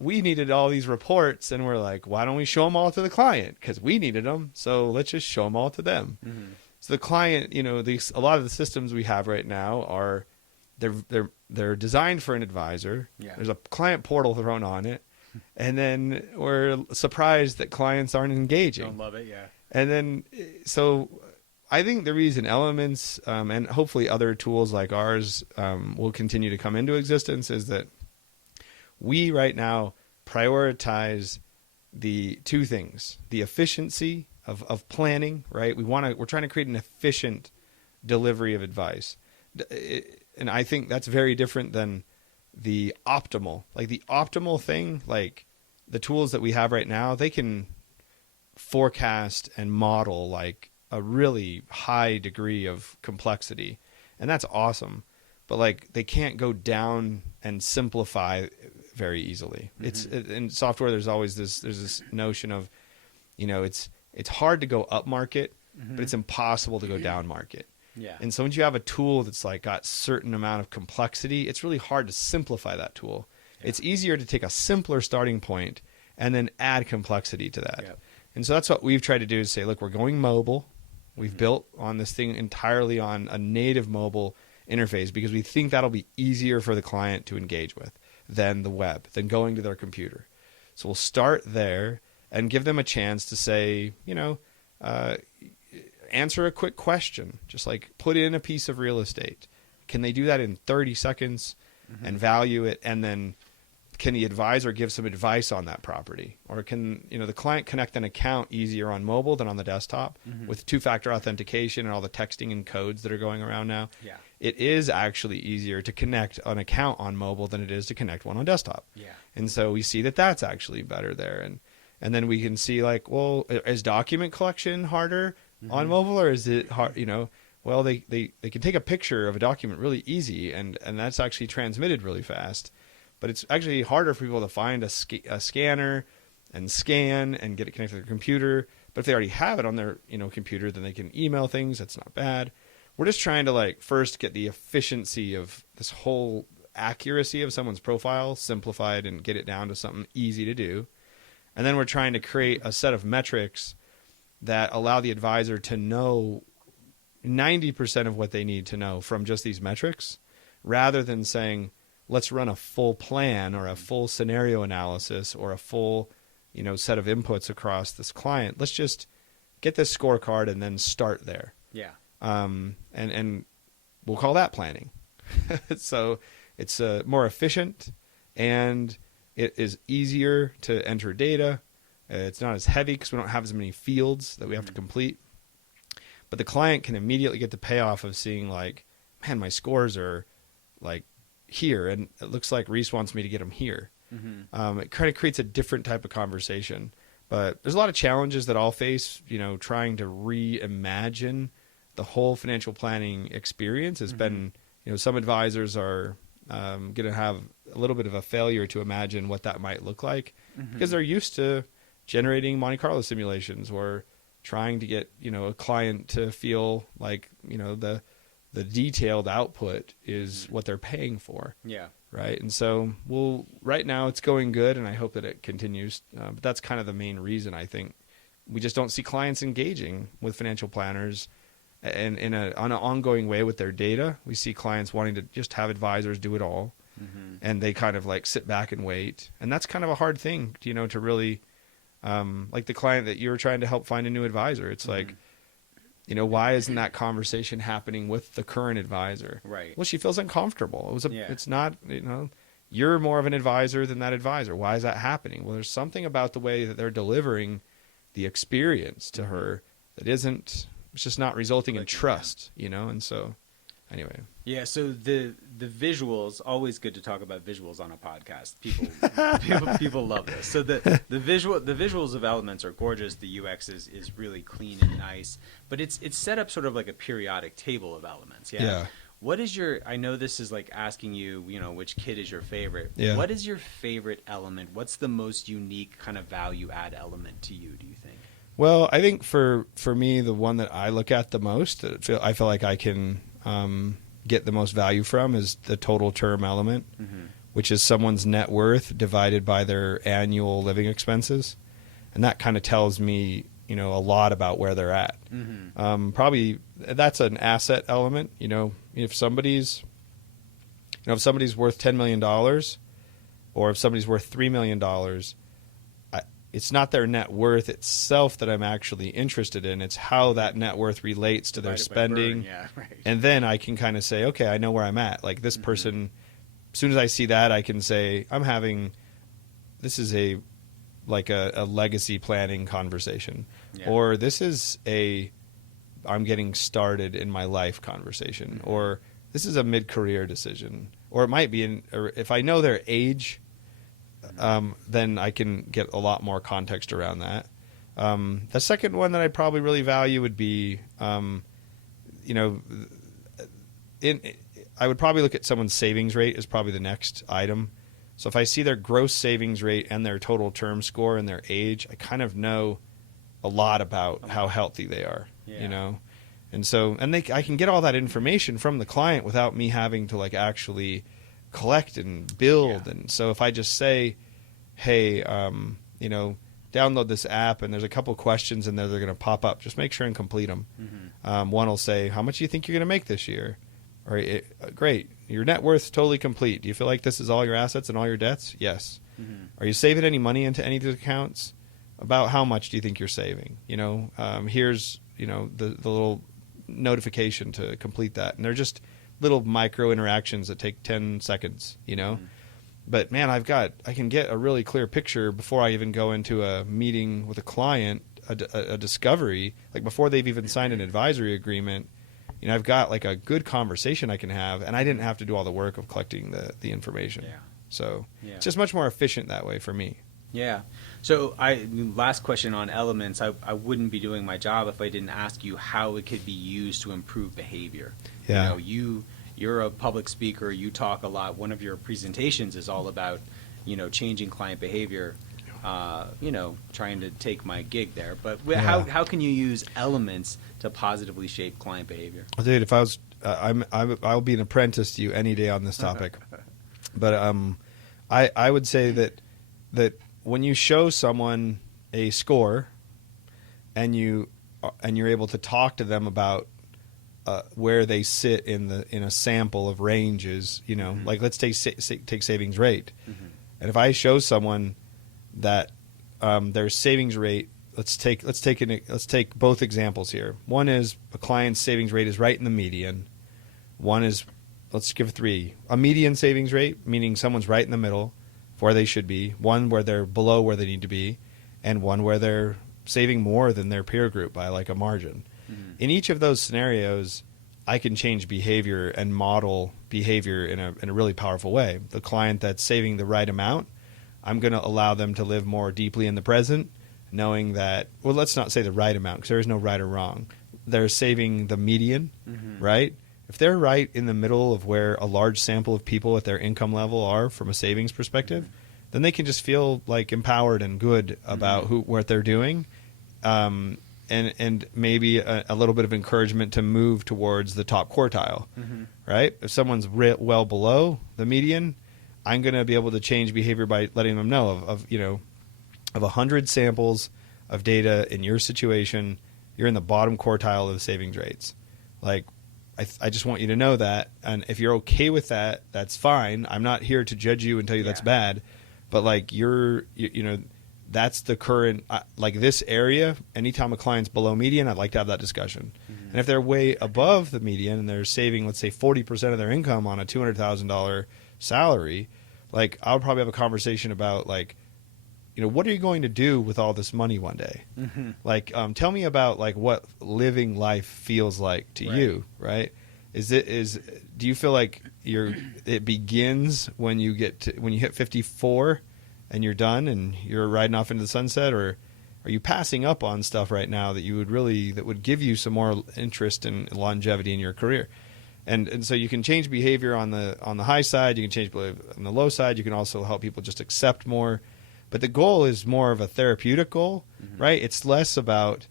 we needed all these reports, and we're like, why don't we show them all to the client? Because we needed them, so let's just show them all to them. Mm-hmm. So the client, you know, a lot of the systems we have right now are they're designed for an advisor. Yeah. There's a client portal thrown on it, and then we're surprised that clients aren't engaging. Don't love it, yeah. And then, so I think the reason Elements and hopefully other tools like ours will continue to come into existence is that we right now prioritize the two things: the efficiency of planning, right? We're trying to create an efficient delivery of advice. And I think that's very different than the optimal. Like the optimal thing, like the tools that we have right now, they can forecast and model like a really high degree of complexity, and that's awesome. But like they can't go down and simplify very easily. Mm-hmm. In software, there's always this notion of, you know, it's hard to go up market, mm-hmm. but it's impossible to go down market. Yeah. And so once you have a tool that's like got certain amount of complexity, it's really hard to simplify that tool. Yeah. It's easier to take a simpler starting point and then add complexity to that. Yep. And so that's what we've tried to do, is say, look, we're going mobile. We've mm-hmm. built on this thing entirely on a native mobile interface because we think that'll be easier for the client to engage with than the web, than going to their computer. So we'll start there and give them a chance to say, you know, answer a quick question, just like put in a piece of real estate. Can they do that in 30 seconds mm-hmm. and value it? And then can the advisor give some advice on that property? Or can, you know, the client connect an account easier on mobile than on the desktop mm-hmm. with two-factor authentication and all the texting and codes that are going around now? Yeah. It is actually easier to connect an account on mobile than it is to connect one on desktop. Yeah. And so we see that that's actually better there. And then we can see like, well, is document collection harder mm-hmm. on mobile, or is it hard, you know? Well, they can take a picture of a document really easy, and that's actually transmitted really fast. But it's actually harder for people to find a scanner and scan and get it connected to their computer. But if they already have it on their, you know, computer, then they can email things. That's not bad. We're just trying to like first get the efficiency of this whole accuracy of someone's profile simplified and get it down to something easy to do. And then we're trying to create a set of metrics that allow the advisor to know 90% of what they need to know from just these metrics, rather than saying, let's run a full plan or a full scenario analysis or a full, you know, set of inputs across this client. Let's just get this scorecard and then start there. Yeah. And we'll call that planning. So it's more efficient, and it is easier to enter data. It's not as heavy because we don't have as many fields that we have to complete. But the client can immediately get the payoff of seeing like, man, my scores are like here, and it looks like Reese wants me to get them here. Mm-hmm. It kind of creates a different type of conversation. But there's a lot of challenges that I'll face, you know, trying to reimagine the whole financial planning experience has mm-hmm. been, you know, some advisors are going to have a little bit of a failure to imagine what that might look like mm-hmm. because they're used to generating Monte Carlo simulations or trying to get, you know, a client to feel like, you know, the detailed output is what they're paying for. Yeah. Right. And so right now it's going good, and I hope that it continues. But that's kind of the main reason. I think we just don't see clients engaging with financial planners and on an ongoing way with their data. We see clients wanting to just have advisors do it all. Mm-hmm. And they kind of like sit back and wait. And that's kind of a hard thing, you know, to really, like the client that you were trying to help find a new advisor. It's mm-hmm. like, you know, why isn't that conversation happening with the current advisor? Right. Well, she feels uncomfortable. It's not, you know, you're more of an advisor than that advisor. Why is that happening? Well, there's something about the way that they're delivering the experience to her that isn't it's just not resulting in trust, you know? And so anyway. Yeah, so the visuals, always good to talk about visuals on a podcast. People love this. So the visuals of Elements are gorgeous. The UX is really clean and nice, but it's set up sort of like a periodic table of elements. Yeah. What is I know this is like asking you, you know, which kid is your favorite. Yeah. What is your favorite element? What's the most unique kind of value add element to you, do you think? Well, I think for me, the one that I look at the most, I feel like I can get the most value from, is the total term element, which is someone's net worth divided by their annual living expenses. And that kind of tells me, you know, a lot about where they're at. Probably that's an asset element. You know, if somebody's worth $10 million, or if somebody's worth $3 million, it's not their net worth itself that I'm actually interested in. It's how that net worth relates to their spending. Yeah, right. And then I can kind of say, okay, I know where I'm at. Like this person, as soon as I see that, I can say, this is a legacy planning conversation. Yeah. Or this is I'm getting started in my life conversation. Or this is a mid-career decision. Or it might be, if I know their age, then I can get a lot more context around that. The second one that I probably really value would be, you know, I would probably look at someone's savings rate as probably the next item. So if I see their gross savings rate and their total term score and their age, I kind of know a lot about how healthy they are, you know? And so, I can get all that information from the client without me having to like actually collect and build. And so if I just say, hey, you know, download this app and there's a couple questions in there that are going to pop up, just make sure and complete them. One will say, how much do you think you're going to make this year? Or great, your net worth's totally complete. Do you feel like this is all your assets and all your debts? Yes. Are you saving any money into any of these accounts? About how much do you think you're saving? You know, here's, you know, the little notification to complete that. And they're just little micro interactions that take 10 seconds, you know. But man, I can get a really clear picture before I even go into a meeting with a client, a discovery, like before they've even signed an advisory agreement. You know, I've got like a good conversation I can have, and I didn't have to do all the work of collecting the information. So it's just much more efficient that way for me. Yeah. So last question on Elements. I wouldn't be doing my job if I didn't ask you how it could be used to improve behavior. Yeah. You know, you're a public speaker. You talk a lot. One of your presentations is all about, you know, changing client behavior. You know, trying to take my gig there. But how can you use Elements to positively shape client behavior? Well, dude, if I was, I'll be an apprentice to you any day on this topic. But I would say that when you show someone a score, and you're able to talk to them about where they sit in a sample of ranges, you know, like let's take savings rate, and if I show someone that their savings rate, let's take both examples here. One is a client's savings rate is right in the median. One is, let's give three. A median savings rate, meaning someone's right in the middle of where they should be. One where they're below where they need to be, and one where they're saving more than their peer group by like a margin. In each of those scenarios, I can change behavior and model behavior in a really powerful way. The client that's saving the right amount, I'm going to allow them to live more deeply in the present, knowing that, well, let's not say the right amount because there is no right or wrong. They're saving the median, right? If they're right in the middle of where a large sample of people at their income level are from a savings perspective, then they can just feel like empowered and good about what they're doing, and maybe a little bit of encouragement to move towards the top quartile, right? If someone's well below the median, I'm going to be able to change behavior by letting them know of 100 samples of data in your situation, you're in the bottom quartile of the savings rates. Like, I just want you to know that, and if you're okay with that, that's fine. I'm not here to judge you and tell you that's bad, but like you know, that's the current, like this area, anytime a client's below median, I'd like to have that discussion. And if they're way above the median and they're saving, let's say 40% of their income on a $200,000 salary, like I'll probably have a conversation about like, what are you going to do with all this money one day? Mm-hmm. Like, tell me about like what living life feels like to you, right? Do you feel like it begins when you hit 54 and you're done and you're riding off into the sunset, or are you passing up on stuff right now that would give you some more interest and longevity in your career? And so you can change behavior on the high side, you can change behavior on the low side, you can also help people just accept more. But the goal is more of a therapeutic goal, right? It's less about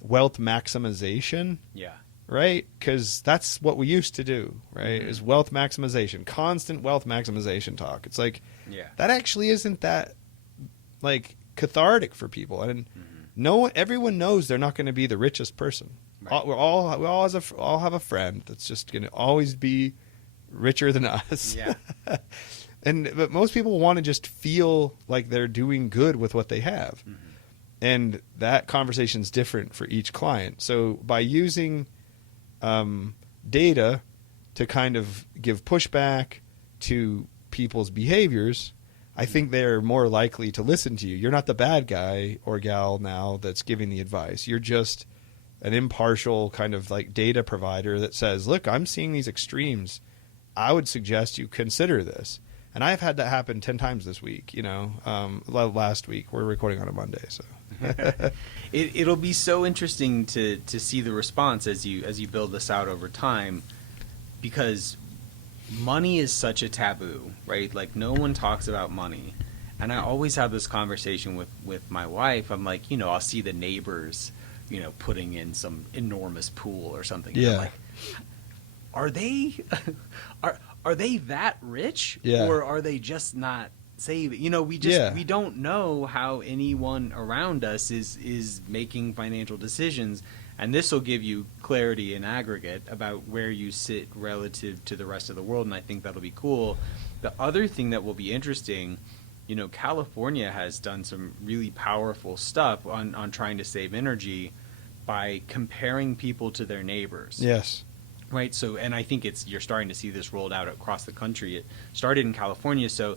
wealth maximization. Yeah. Right? Because that's what we used to do, right? Is wealth maximization, constant wealth maximization talk. It's like, that actually isn't that like cathartic for people. And everyone knows they're not going to be the richest person. Right. We all have a friend that's just going to always be richer than us. Yeah. But most people want to just feel like they're doing good with what they have. And that conversation's different for each client. So by using data to kind of give pushback to people's behaviors, I think they're more likely to listen to you. You're not the bad guy or gal now that's giving the advice. You're just an impartial kind of like data provider that says, look, I'm seeing these extremes. I would suggest you consider this. And I've had that happen 10 times this week, last week. We're recording on a Monday, so. It'll be so interesting to see the response as you build this out over time, because money is such a taboo, right? Like, no one talks about money. And I always have this conversation with my wife. I'm like, I'll see the neighbors, putting in some enormous pool or something. Yeah. And I'm like, are they are they that rich? Yeah. Or are they just not saving? We don't know how anyone around us is making financial decisions, and this will give you clarity in aggregate about where you sit relative to the rest of the world, and I think that'll be cool. The other thing that will be interesting, California has done some really powerful stuff on trying to save energy by comparing people to their neighbors. Yes. Right. So, and I think you're starting to see this rolled out across the country. It started in California. So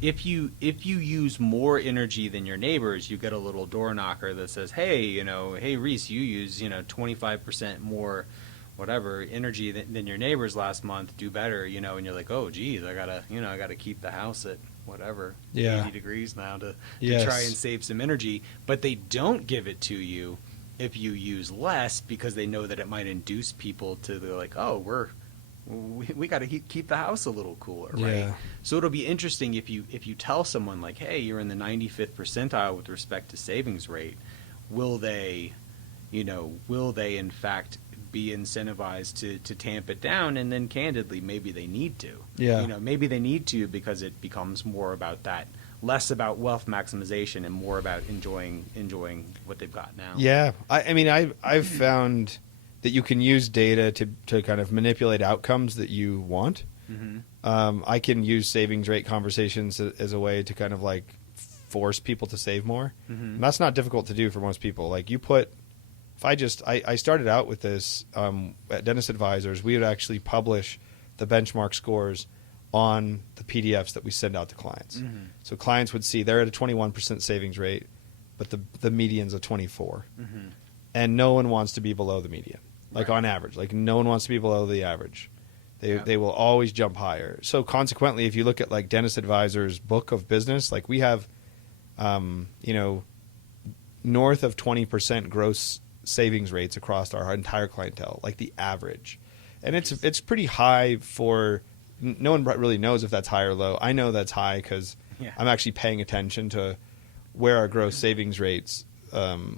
if you use more energy than your neighbors, you get a little door knocker that says, hey, hey, Reese, you use, 25% more whatever energy than your neighbors last month. Do better, and you're like, oh, geez, I gotta keep the house at whatever 80 degrees now to try and save some energy. But they don't give it to you if you use less, because they know that it might induce people to, they're like, oh, we got to keep the house a little cooler, right? Yeah. So it'll be interesting if you tell someone like, hey, you're in the 95th percentile with respect to savings rate, will they in fact be incentivized to tamp it down? And then candidly, maybe they need to. Yeah. Maybe they need to, because it becomes more about that, less about wealth maximization and more about enjoying what they've got now. Yeah. I've found that you can use data to kind of manipulate outcomes that you want. I can use savings rate conversations as a way to kind of like force people to save more. And that's not difficult to do for most people. Like I started out with this at Dentist Advisors. We would actually publish the benchmark scores on the PDFs that we send out to clients. So clients would see they're at a 21% savings rate, but the median's a 24. And no one wants to be below the median, like on average. Like no one wants to be below the average. They will always jump higher. So consequently, if you look at like Dentist Advisors' book of business, like we have, north of 20% gross savings rates across our entire clientele, like the average. And it's pretty high for... No one really knows if that's high or low. I know that's high because I'm actually paying attention to where our gross savings rates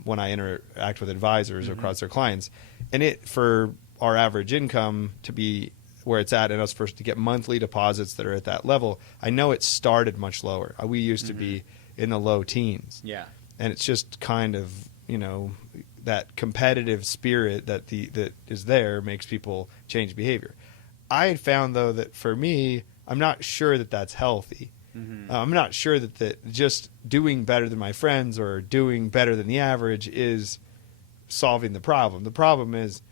when I interact with advisors across their clients. And for our average income to be where it's at, and us first to get monthly deposits that are at that level, I know it started much lower. We used to be in the low teens. Yeah. And it's just kind of, that competitive spirit that is there makes people change behavior. I had found, though, that for me, I'm not sure that that's healthy. I'm not sure that just doing better than my friends or doing better than the average is solving the problem. The problem is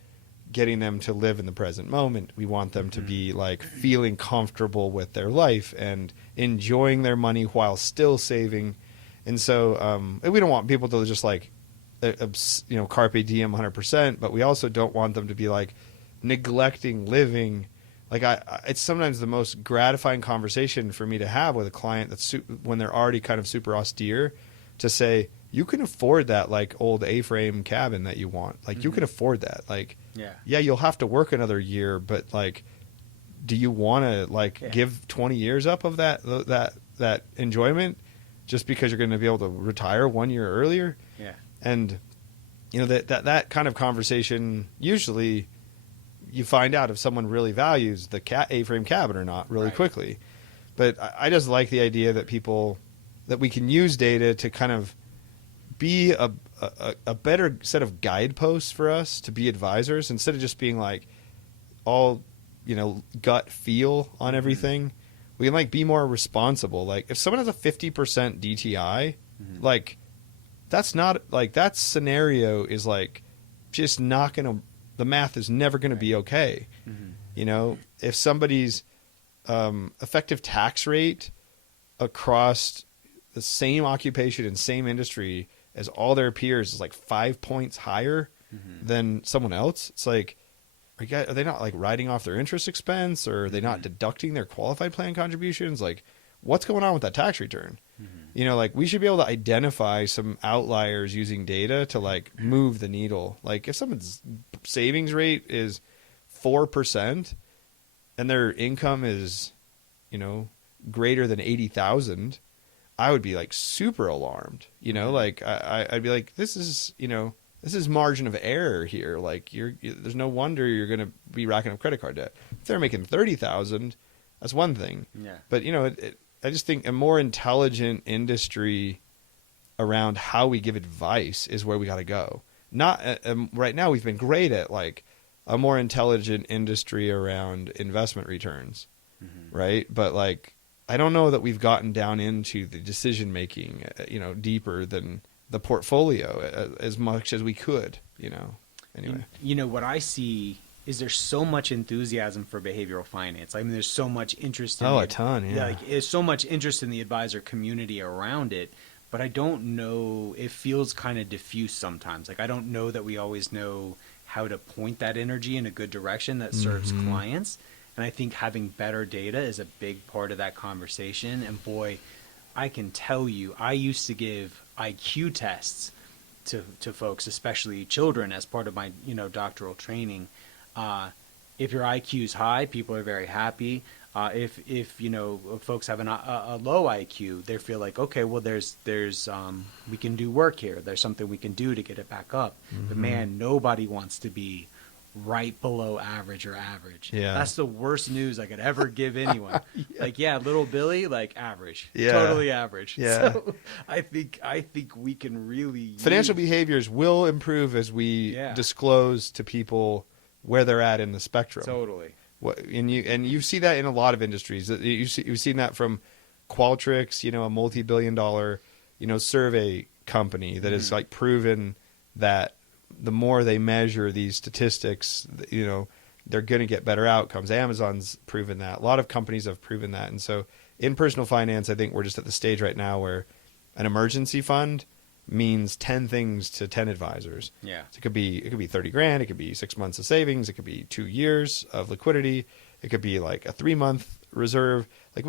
getting them to live in the present moment. We want them to be like feeling comfortable with their life and enjoying their money while still saving And so we don't want people to just like, carpe diem 100%, but we also don't want them to be like neglecting living. Like it's sometimes the most gratifying conversation for me to have with a client that's when they're already kind of super austere, to say, you can afford that like old A-frame cabin that you want. Like you can afford that. Like, yeah, you'll have to work another year, but like, do you want to like give 20 years up of that enjoyment just because you're going to be able to retire 1 year earlier? Yeah. And that kind of conversation, usually you find out if someone really values the A-frame cabin or not really quickly. But I just like the idea that we can use data to kind of be a better set of guideposts for us to be advisors, instead of just being like all, gut feel on everything. We can like be more responsible. Like if someone has a 50% DTI, like that's not like, that scenario is like just not going to, the math is never going to be okay. If somebody's effective tax rate across the same occupation and same industry as all their peers is like 5 points higher than someone else, it's like, are they not like writing off their interest expense, or are they not deducting their qualified plan contributions? Like, what's going on with that tax return? Like we should be able to identify some outliers using data to like move the needle. Like if someone's savings rate is 4% and their income is, greater than 80,000, I would be like super alarmed. Like I'd be like, this is margin of error here. Like there's no wonder you're going to be racking up credit card debt. If they're making 30,000, that's one thing. Yeah. But I just think a more intelligent industry around how we give advice is where we got to go. Not right now. We've been great at like a more intelligent industry around investment returns, right? But like, I don't know that we've gotten down into the decision making, deeper than the portfolio as much as we could, Anyway, what I see is there's so much enthusiasm for behavioral finance. I mean, there's so much interest in a ton, yeah. Like, there's so much interest in the advisor community around it, but I don't know, it feels kind of diffuse sometimes. Like, I don't know that we always know how to point that energy in a good direction that serves clients. And I think having better data is a big part of that conversation. And boy, I can tell you, I used to give IQ tests to folks, especially children, as part of my, doctoral training. If your IQ is high, people are very happy. If folks have a low IQ, they feel like, okay, well, there's we can do work here. There's something we can do to get it back up. But man, nobody wants to be right below average or average. Yeah. That's the worst news I could ever give anyone. Like, little Billy, like average. Yeah. Totally average. Yeah. So I think we can really financial behaviors will improve as we disclose to people where they're at in the spectrum. Totally. And you see that in a lot of industries. You've seen that from Qualtrics, a multi-billion-dollar, survey company that has like proven that the more they measure these statistics, they're going to get better outcomes. Amazon's proven that. A lot of companies have proven that. And so in personal finance, I think we're just at the stage right now where an emergency fund means 10 things to 10 advisors. Yeah. So it could be $30,000. It could be 6 months of savings. It could be 2 years of liquidity. It could be like a 3-month reserve. Like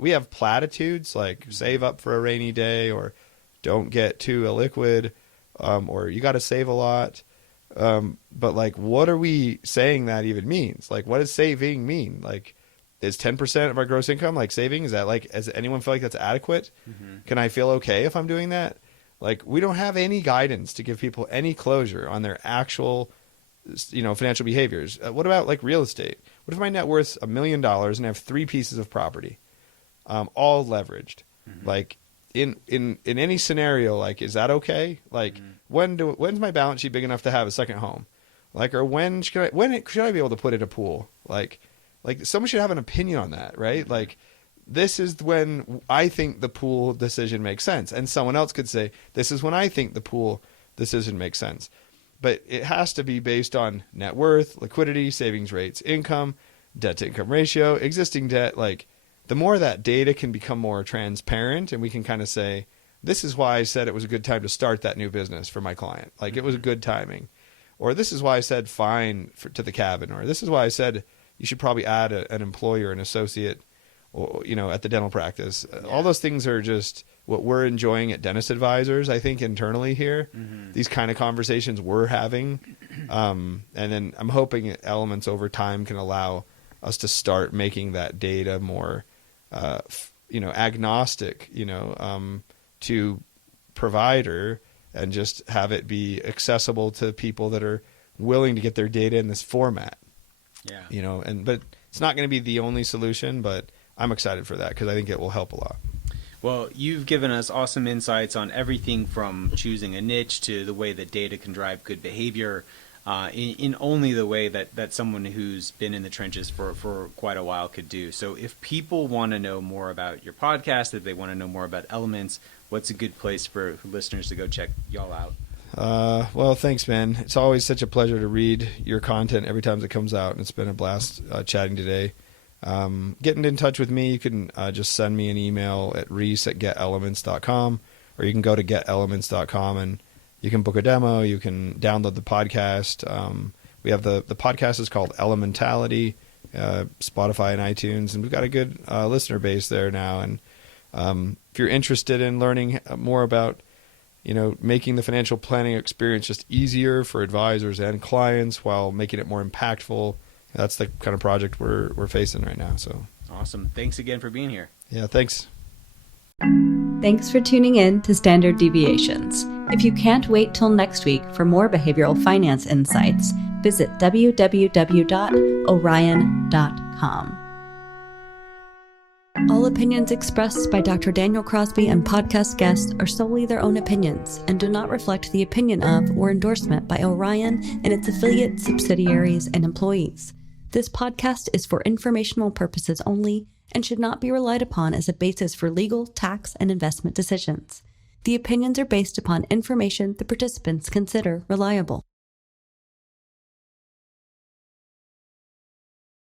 we have platitudes like save up for a rainy day, or don't get too illiquid, or you got to save a lot. But like, what are we saying that even means? Like, what does saving mean? Like, is 10% of our gross income like saving? Is that like, does anyone feel like that's adequate? Can I feel okay if I'm doing that? Like, we don't have any guidance to give people any closure on their actual, financial behaviors. What about like real estate? What if my net worth's $1 million and I have 3 pieces of property, all leveraged? Like, in any scenario, like, is that okay? Like, when's my balance sheet big enough to have a second home? Like, or when should I be able to put in a pool? Like someone should have an opinion on that, right? Like, this is when I think the pool decision makes sense. And someone else could say, this is when I think the pool decision makes sense. But it has to be based on net worth, liquidity, savings rates, income, debt to income ratio, existing debt. Like, the more that data can become more transparent and we can kind of say, this is why I said it was a good time to start that new business for my client. Like, it was good timing. Or this is why I said fine to the cabin. Or this is why I said you should probably add an employee or an associate, or, at the dental practice. Yeah. All those things are just what we're enjoying at Dentist Advisors, I think, internally here. Mm-hmm. These kind of conversations we're having. And then I'm hoping Elements over time can allow us to start making that data more, agnostic, to provider, and just have it be accessible to people that are willing to get their data in this format. Yeah. But it's not going to be the only solution, but I'm excited for that because I think it will help a lot. Well, you've given us awesome insights on everything from choosing a niche to the way that data can drive good behavior in only the way that someone who's been in the trenches for quite a while could do. So if people want to know more about your podcast, if they want to know more about Elements, what's a good place for listeners to go check y'all out? Well, thanks, man. It's always such a pleasure to read your content every time it comes out, and it's been a blast chatting today. Getting in touch with me, you can just send me an email at reese@getelements.com, or you can go to getelements.com and you can book a demo. You can download the podcast. We have the podcast is called Elementality, Spotify and iTunes, and we've got a good listener base there now. And if you're interested in learning more about making the financial planning experience just easier for advisors and clients while making it more impactful, that's the kind of project we're facing right now. So awesome. Thanks again for being here. Yeah, thanks. Thanks for tuning in to Standard Deviations. If you can't wait till next week for more behavioral finance insights, visit www.orion.com. All opinions expressed by Dr. Daniel Crosby and podcast guests are solely their own opinions and do not reflect the opinion of or endorsement by Orion and its affiliates, subsidiaries, and employees. This podcast is for informational purposes only and should not be relied upon as a basis for legal, tax, and investment decisions. The opinions are based upon information the participants consider reliable.